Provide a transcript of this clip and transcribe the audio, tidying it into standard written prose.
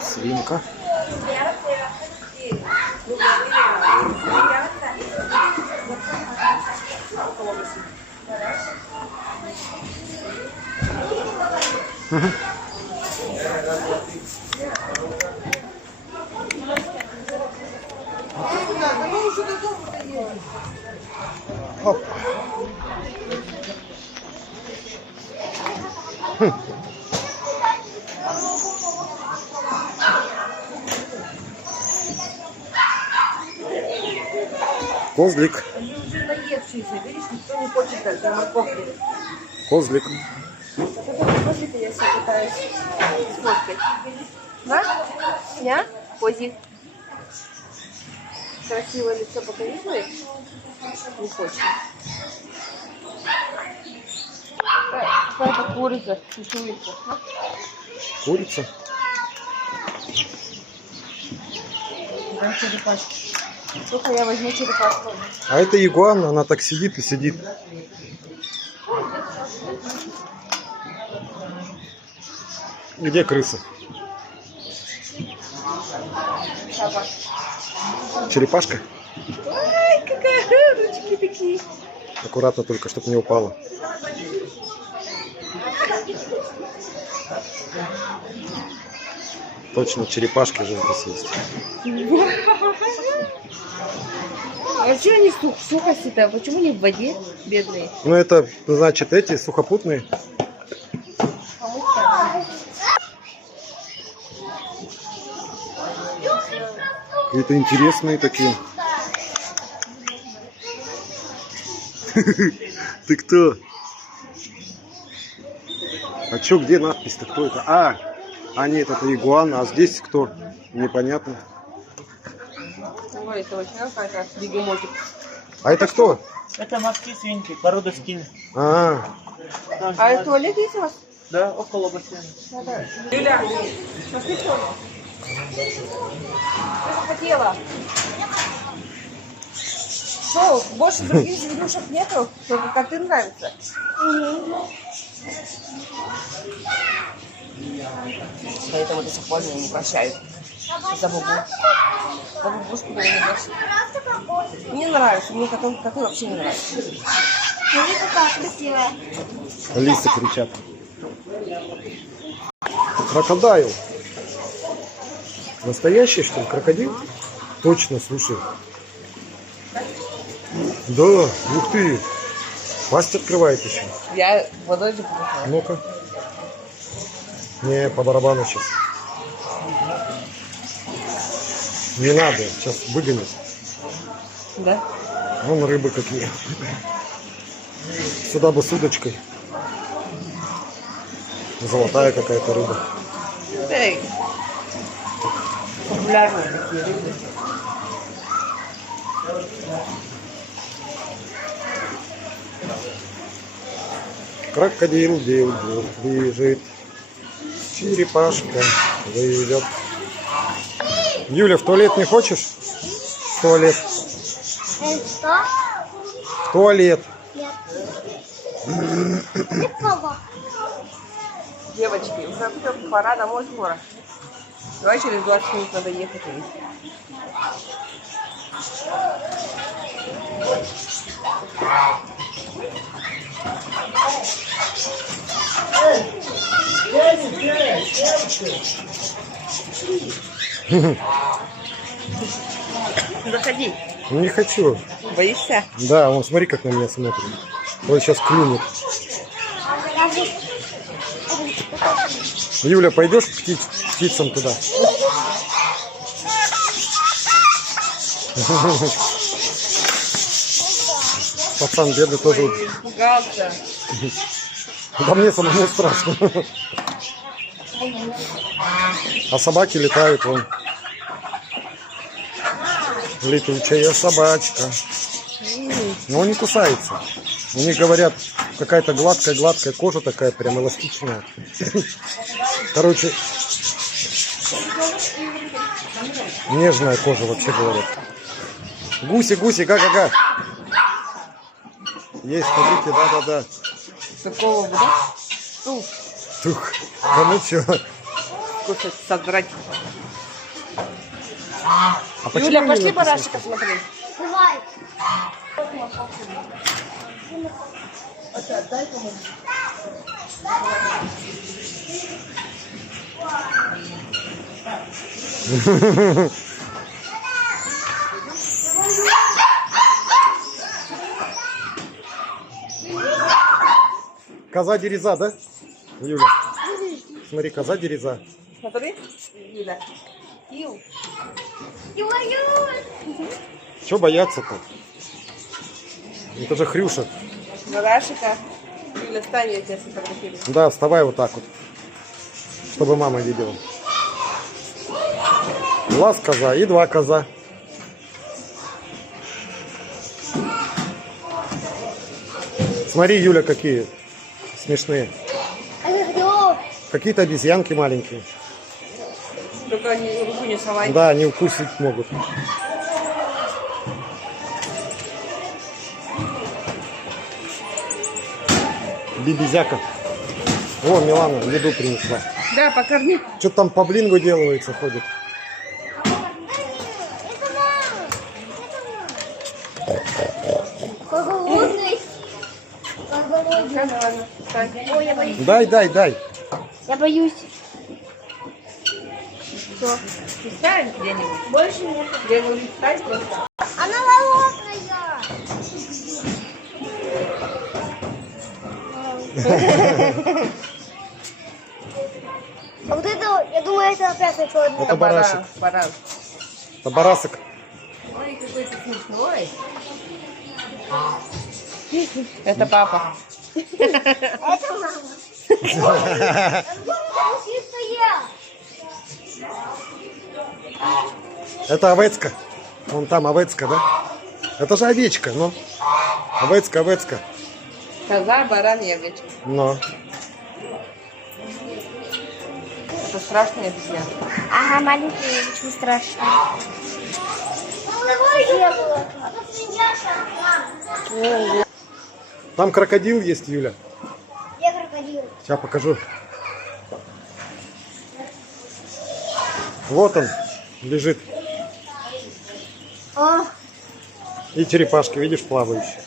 Свинка. Оп. Козлик. Они уже наевшиеся, видишь, никто не хочет даже морковки. Козлик. Какого козлика я себе пытаюсь сфоткать? Да? Я? Козик. Красивое лицо показывает? Не хочет. Какая-то курица, чешуйка. Курица. Там черепашка. Слушай, я возьму черепашку. А это игуана, она так сидит и сидит. Где крыса? Черепашка? Ай, какая ручки такие. Аккуратно только, чтобы не упала. Точно, черепашки же здесь есть. А что они сухости-то? Почему не в воде, бедные? Ну это, значит, эти сухопутные. Какие-то интересные такие. Ты кто? А чё, где надпись-то? Кто это? А нет, это игуана, а здесь кто? Непонятно. Ой, это очень какая-то бегемотик. А это кто? Это морские свинки, порода скин. А, А туалет есть у вас? Да, около бассейна. Юля, пошли в туалет. Что хотела? Что, больше других зверюшек нету? Только коты нравятся? Поэтому до сих пор меня не прощают. За бубу. За бубушку меня не прощают. Мне нравится, мне коты вообще не нравятся. Смотри, какая красивая. лисы кричат. Крокодайл. Настоящий, что ли, крокодил? Точно, слушай. Да, ух ты. Пасть открывает еще. Я водой же покупаю. Ну-ка. Не, по барабану сейчас. Не надо, сейчас выгонят. Да? Вон рыбы какие. Сюда бы с удочкой. Золотая какая-то рыба. Эй. Популярные такие рыбы. Крокодил бежит. Черепашка выйдет. Юля, в туалет не хочешь? В туалет. Что? В туалет. Нет. Ты кого? Девочки, уже все, пора домой скоро. Давай через 20 минут надо ехать. Заходи. Не хочу. Боишься? Да, он смотри, как на меня смотрит. Он сейчас клюнет. Юля, пойдешь к птицам туда? Пацан бедный тоже. Испугался. Да мне самому страшно. А собаки летают вон. Летучая собачка. Но он не кусается. У них, говорят, какая-то гладкая кожа такая, прям эластичная. Короче, нежная кожа, вообще говорят. Гуси, га-га-га. Есть, смотрите, да-да-да. Такого, да? Петух. Кому чё? Кушать, содрать. А почему Юля, не пошли написано, барашка смотреть. Давай. Коза дереза, да? Юля. Смотри, коза дереза. Смотри, Юля. Ю. Чего бояться-то? Это же Хрюша. Барашика. Юля, встань, я тебя сфотографирую. Да, вставай вот так вот, чтобы мама видела. Глаз коза и два коза. Смотри, Юля, какие смешные. Это кто? Какие-то обезьянки маленькие. Только они руку не совай. Да, они укусить могут. Бибизяка. О, Милана еду принесла. Да, покорми. Что-то там павлин выделывается, ходит. Голодный. Голодный. Ладно, встань. Ой, я боюсь. Дай. Я боюсь. Что? Ты встань где-нибудь. Больше нет. Где-нибудь встань просто. Она голодная. А вот это, я думаю, это опять черный. Это барашек. Баран. Это барасок. Ой, какой ты смешной. Это папа. Это мама. Это овецка. Вон там овецка, да? Это же овечка, ну. Овецка. Коза, баран и овечка. Но. Это страшная обезьяна. Ага, маленький, очень страшно. Там крокодил есть, Юля. Я крокодил. Сейчас покажу. Вот он лежит. О, И черепашки, видишь, плавающие.